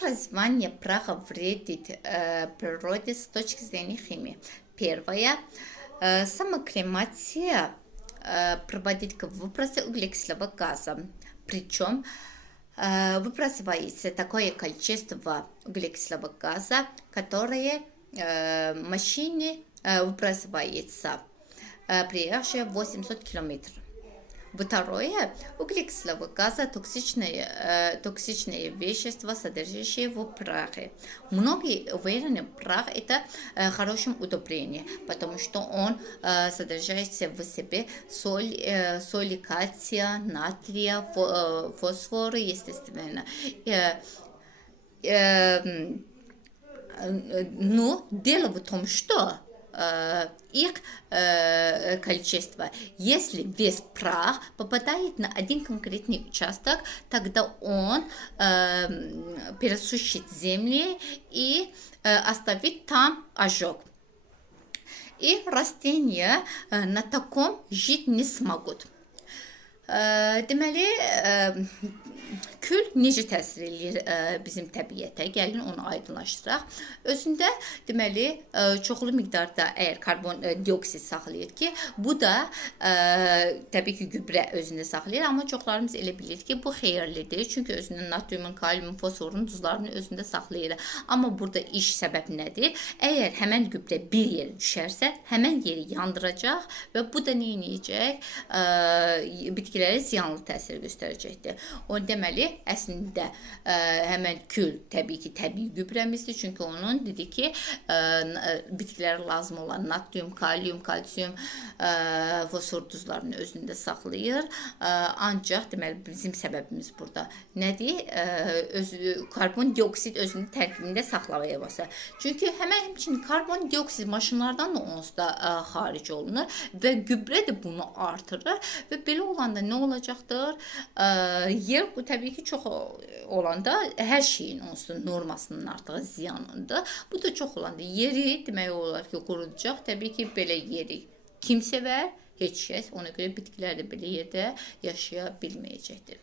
Как развивание праха вредит природе с точки зрения химии? Первое. Самокремация приводит к выбросу углекислого газа. Причем выбрасывается такое количество углекислого газа, которое машине выбрасывается приезжая 800 километров. Второе. Углекислого газа токсичные вещества, содержащие в прахе. Многие уверены, прах это хорошим удобрением, потому что он содержит в себе соли кальция, натрия, фосфора, естественно. Но дело в том, что их количество. Если весь прах попадает на один конкретный участок, тогда он пересушит землю и оставит там ожог. И растения на таком жить не смогут. Deməli, kül necə təsir eləyir bizim təbiətə? Gəlin onu aydınlaşdıraq. Özündə deməli çoxlu miqdarda əgər karbon dioksid saxlayır ki, bu da təbii ki gübrə özündə saxlayır, amma çoxlarımız elə bilir ki, bu xeyirlidir. Çünki özündə natriumun, kaliumun, fosforun, duzlarını özündə saxlayır. Amma burada iş səbəb nədir? Əgər həmən gübrə bir yerə düşərsə, həmən yeri yandıracaq və bu da nə edəcək? Bitkilərə ziyanlı təsir göstərəcəkdir. O deməli, əslində həmən kül təbii ki, təbii gübrəmizdir. Çünki onun dedi ki, bitkilərə lazım olan natrium, kalium, kalsium, fosfor duzlarını özündə saxlayır. Ancaq deməli bizim səbəbimiz burada nədir? Karbon dioksid özünün tərkibində saxlamaya basa. Çünki həmçinin karbon dioksid maşınlardan da onsuz da xaric olunur və gübrə də bunu artırır və belə olanda nə olacaqdır? Yer bu təbii ki çox olanda hər şeyin onsuz normasının artığı ziyanındır. Bu da çox olanda yeri demək olar ki qurudacaq. Təbii ki belə yeri kim sevər? Heç kəs. Ona görə bitkilər də belə yerdə yaşaya bilməyəcəkdir.